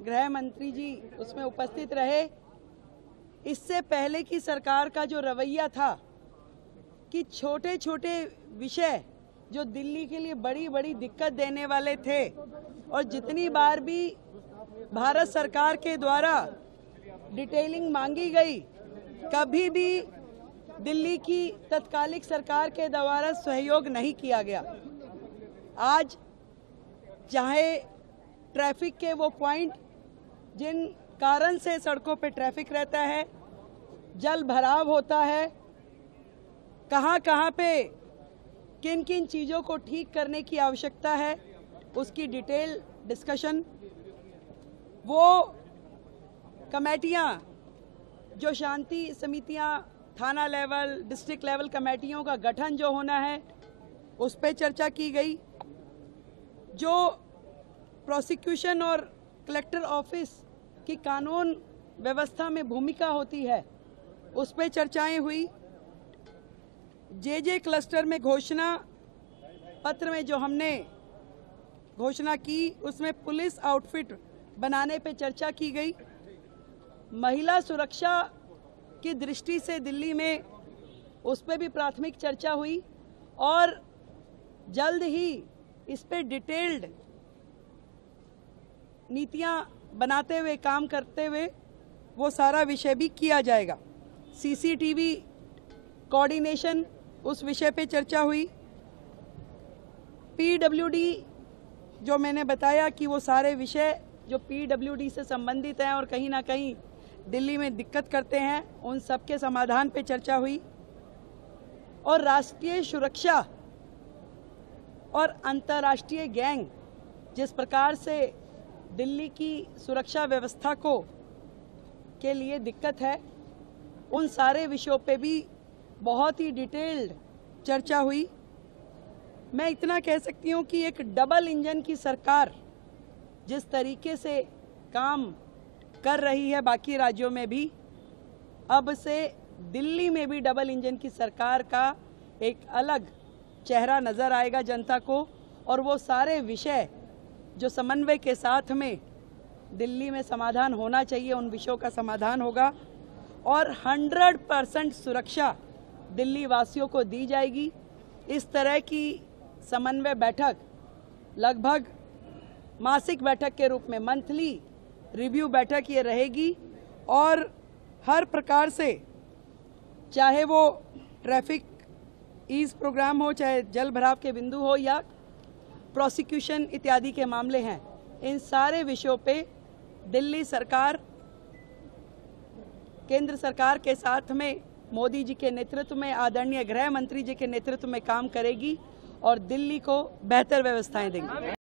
गृह मंत्री जी उसमें उपस्थित रहे। इससे पहले की सरकार का जो रवैया था कि छोटे छोटे विषय जो दिल्ली के लिए बड़ी बड़ी दिक्कत देने वाले थे, और जितनी बार भी भारत सरकार के द्वारा डिटेलिंग मांगी गई, कभी भी दिल्ली की तत्कालिक सरकार के द्वारा सहयोग नहीं किया गया। आज चाहे ट्रैफिक के वो पॉइंट जिन कारण से सड़कों पे ट्रैफिक रहता है, जल भराव होता है, कहाँ कहाँ पे किन किन चीज़ों को ठीक करने की आवश्यकता है, उसकी डिटेल डिस्कशन, वो कमेटियाँ जो शांति समितियाँ, थाना लेवल, डिस्ट्रिक्ट लेवल कमेटियों का गठन जो होना है, उस पर चर्चा की गई। जो प्रोसिक्यूशन और कलेक्टर ऑफिस की कानून व्यवस्था में भूमिका होती है, उस पर चर्चाएं हुई। जे क्लस्टर में घोषणा पत्र में जो हमने घोषणा की, उसमें पुलिस आउटफिट बनाने पे चर्चा की गई। महिला सुरक्षा की दृष्टि से दिल्ली में उस पर भी प्राथमिक चर्चा हुई, और जल्द ही इस पे डिटेल्ड नीतियां बनाते हुए, काम करते हुए वो सारा विषय भी किया जाएगा। सीसीटीवी कोऑर्डिनेशन, उस विषय पे चर्चा हुई। पीडब्ल्यूडी जो मैंने बताया कि वो सारे विषय जो पीडब्ल्यूडी से संबंधित हैं और कहीं ना कहीं दिल्ली में दिक्कत करते हैं, उन सब के समाधान पे चर्चा हुई। और राष्ट्रीय सुरक्षा और अंतर्राष्ट्रीय गैंग जिस प्रकार से दिल्ली की सुरक्षा व्यवस्था को के लिए दिक्कत है, उन सारे विषयों पे भी बहुत ही डिटेल्ड चर्चा हुई। मैं इतना कह सकती हूँ कि एक डबल इंजन की सरकार जिस तरीके से काम कर रही है बाकी राज्यों में भी, अब से दिल्ली में भी डबल इंजन की सरकार का एक अलग चेहरा नजर आएगा जनता को, और वो सारे विषय जो समन्वय के साथ में दिल्ली में समाधान होना चाहिए, उन विषयों का समाधान होगा। और 100% सुरक्षा दिल्ली वासियों को दी जाएगी। इस तरह की समन्वय बैठक लगभग मासिक बैठक के रूप में, मंथली रिव्यू बैठक ये रहेगी, और हर प्रकार से, चाहे वो ट्रैफिक ईज प्रोग्राम हो, चाहे जल भराव के बिंदु हो, या प्रोसिक्यूशन इत्यादि के मामले हैं, इन सारे विषयों पे दिल्ली सरकार केंद्र सरकार के साथ में मोदी जी के नेतृत्व में, आदरणीय गृह मंत्री जी के नेतृत्व में काम करेगी और दिल्ली को बेहतर व्यवस्थाएं देंगी।